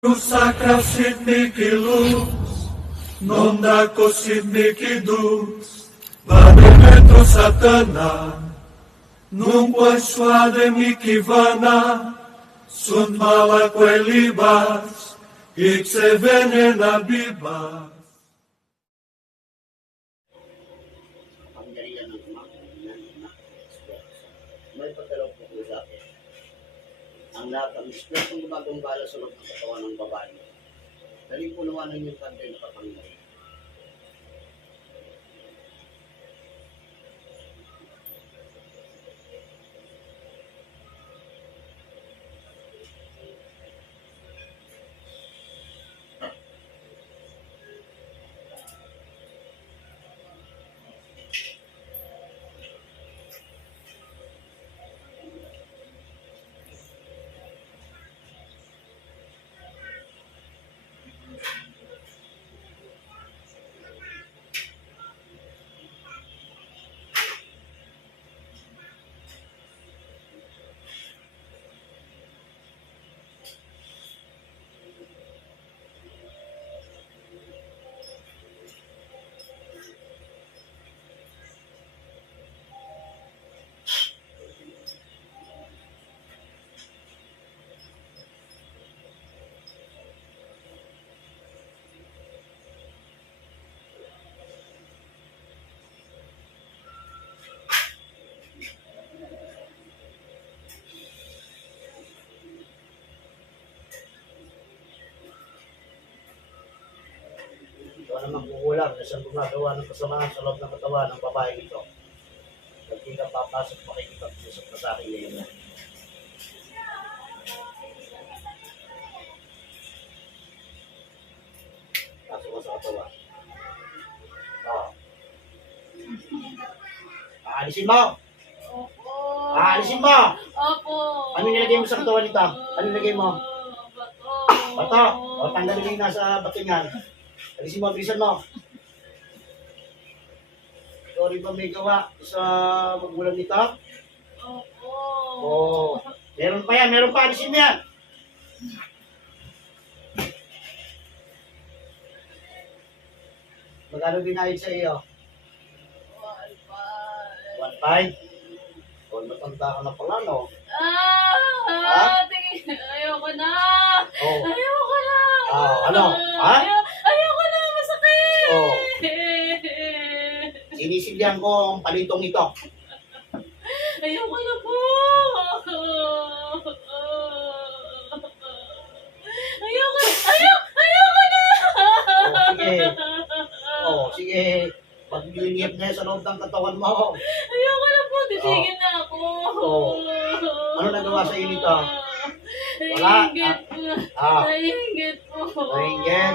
Sacra Sidniki Luz, non da Sidniki Dus, Vademetro Satana, nunque suade mikivana, sunt mala quelibas, ixe venena bibas. Pangyarihan ng Ama, ng Anak, may pagkaloob po sa akin. Ang lahat ng espiritu gumagambala sa loob ng katawan ng babae. Daling punuan ng iyong kantay na kapangyarihan. Ito namang kukulang na siyang gumagawa ng kasamaan sa loob ng katawan ng babae nito. At hindi ka papasok makikipag-usap na sa akin ngayon. Pasok ka sa katawan. Aalisin mo! Opo. Aalisin mo! Opo. Ano nilagay mo sa katawan nito? Ano nilagay mo? Bato. Bato! O tanggalin mo yung nasa bato niyan. Alisin mo, bilisan mo. Ikaw rin ba may gawa sa magulang nito? Opo. Oo. Meron pa yan, meron pa. Alisin mo yan. Magkano binayad sa iyo? Walpay. 1.5? O, matanda ka na pala, no? Tingin. Ayoko na. Oo. Ayoko na. Ano? Ha? Ayoko na. Masakit. Oo. Sinisilyan ko ang palitong ito. Ayoko na po. Ayoko na. Sige. Pag-unip na yan sa loob ng katawan mo. Ayoko na po. Titigil na ako. Oo. Ano nagawa sa iyo nito? Wala. Naiingit po. Ah. Naiingit po. Naiingit?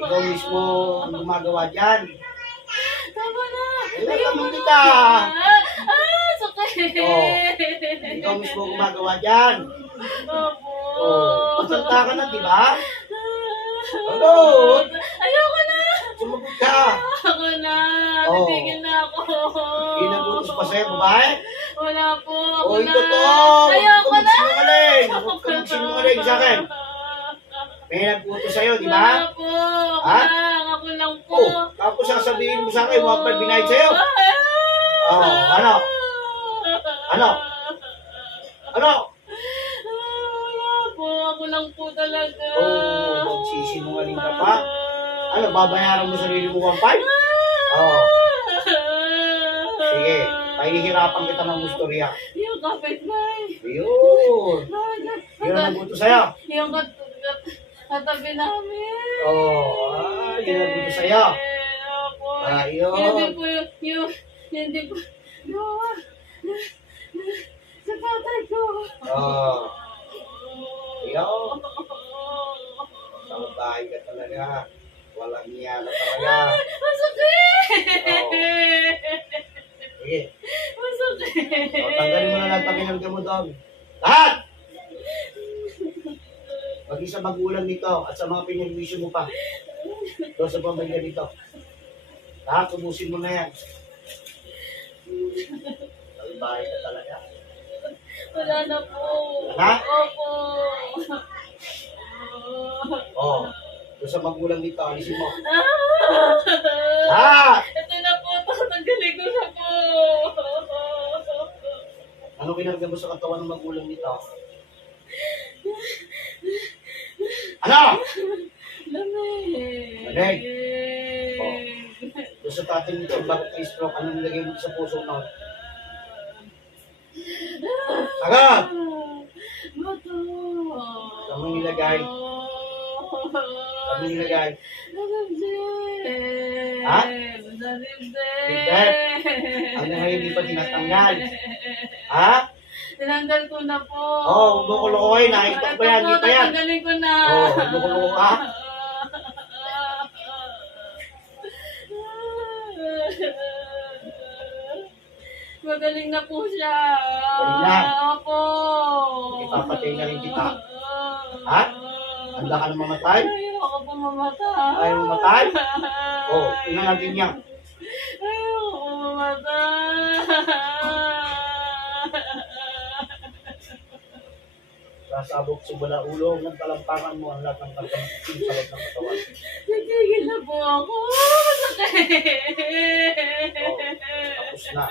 Ikaw mismo ang gumagawa dyan. Tama na. Ilan mo kita? Sakit. Ikaw mismo gumagawa dyan. Opo. Masanta ka na, di ba? Ano? Ayoko na. Sumagot ka. Ayoko na. Oo. Titigil na ako. Pinabutos pa sa'yo, babae? Wala po. Ako O, na. ito to. Ayoko na. Huwag ka magsinungaling sa akin. May nagputo sa'yo, di ba? Wala po. Ha? Ako lang po. Tapos sasabihin mo sa akin, huwag pa binayad sa'yo. Ano? Ano? Ano? Wala po. Ako lang po talaga. Magsisinungaling ka pa? Ano, babayaran mo sarili mo 1.5? Sige, pahihirapan kita ng mustorya. Yung kapitbahay. Ayun. Yun ang nagbuto sa'yo. Yung katabi namin. Yun ang nagbuto sa'yo. Opo. Ayun. Hindi po hindi po, sa tatay ko. Ayun. Ang bahay ka talaga. Walang niya na talaga. Masakit! Sige. Masakit! Tanggalin mo na lang pakinamdam mo doon. Lahat! Pag sa magulang nito at sa mga pinagwisyo mo pa. Doon sa pamilya nito. Lahat, ubusin mo na yan. Salbahe ka talaga. Wala na po. Ha? Opo. Oh, doon sa magulang dito, alisin mo. Ah! Ah! Ito na po, tatanggalin ko na po. Ano kinarga mo sa katawan ng magulang dito? Ano? Lamig. Lamig. Oh. Doon sa tatay nito, bakit ka stroke? Ano nilagay mo sa puso mo? Agad! Bato. Ano nilagay? Ano nilagay? Ha? Dibdib. Ano nga hindi pa tinatanggal? Ha? Tinanggal ko na po. Oh, loko-lokohin. Nakikita ko yan, Ito po, hindi pa yan. tatanggalin ko na. Oh, loko-loko ka? Magaling na po siya. Magaling na? Opo. Ipapatay na rin kita. Ha? Handa ka na mamatay? Ayoko po mamatay. Ayaw mamatay? Oh, tingnan natin yan. Ayoko mamatay. Sasabog simula ulo, ng talampakan mo ang lahat ng pagkamating sa loob ng katawan. Natigil na po ako. Masakit. Oh, tapos na.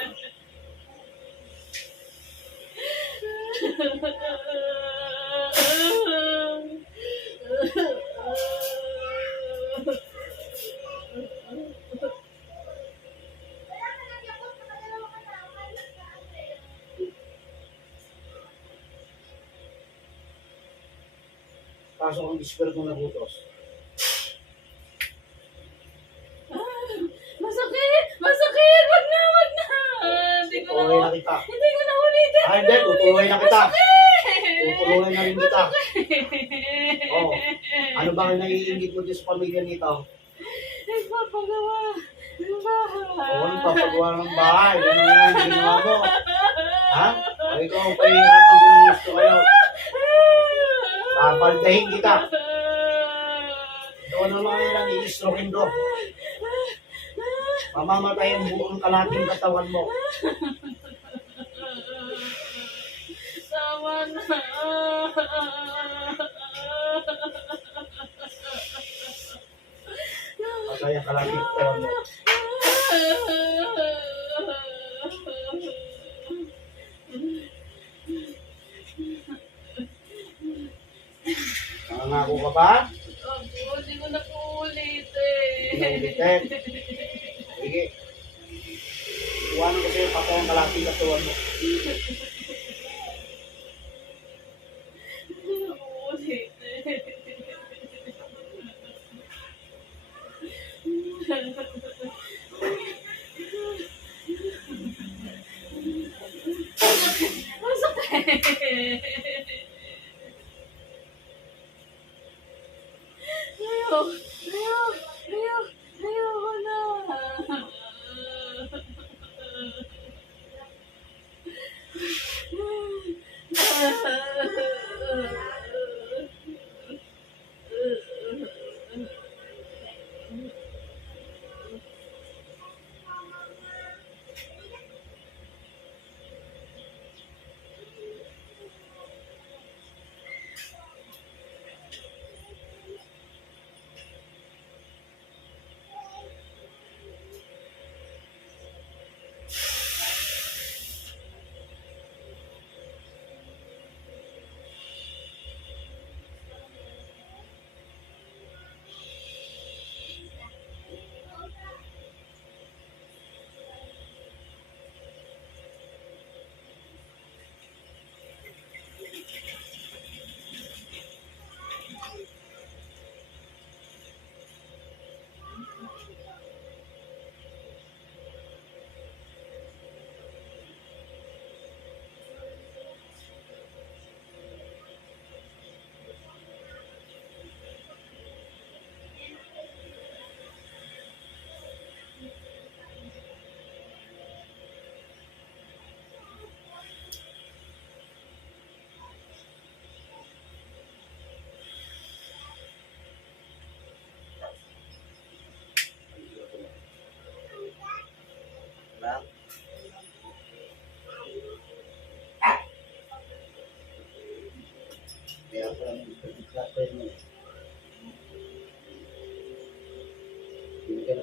Pasok ang espiritu na butos. Masakit! Masakit! Wag na! Wag na! Hindi ko na Tutuloy na kita. Hindi ko na ulitin! Ay, hindi. Tutuloy na kita. Masakit! Tutuloy na rin kita. Oh, ano ba ang naiingit mo dyan sa pamilya nito? Nagpapagawa ng bahay. Oo, ang papagawa ng bahay. Ano na yung ginawa mo? Ha? O ikaw ang pahihirapan ko ng gusto kayo. Papaldahin kita. Doon naman lang i-strokin do. Mamamatay ang buong kalating katawan mo. Tama na. Patay ang kalating katawan mo. Nangangako ka ba? Opo, hindi ko na po ulitin. Inuulitin. Sige. Iwanan ko sa'yo patay ang kalating katawan mo. Hindi ko na po ulitin. Masakit. Ayoko na.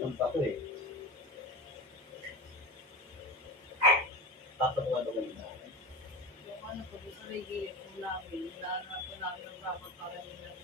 ng bato eh. Tatapuan ako yung dahil. Yung ano po, sa may gilid po namin, inaano po namin ng rapat para nila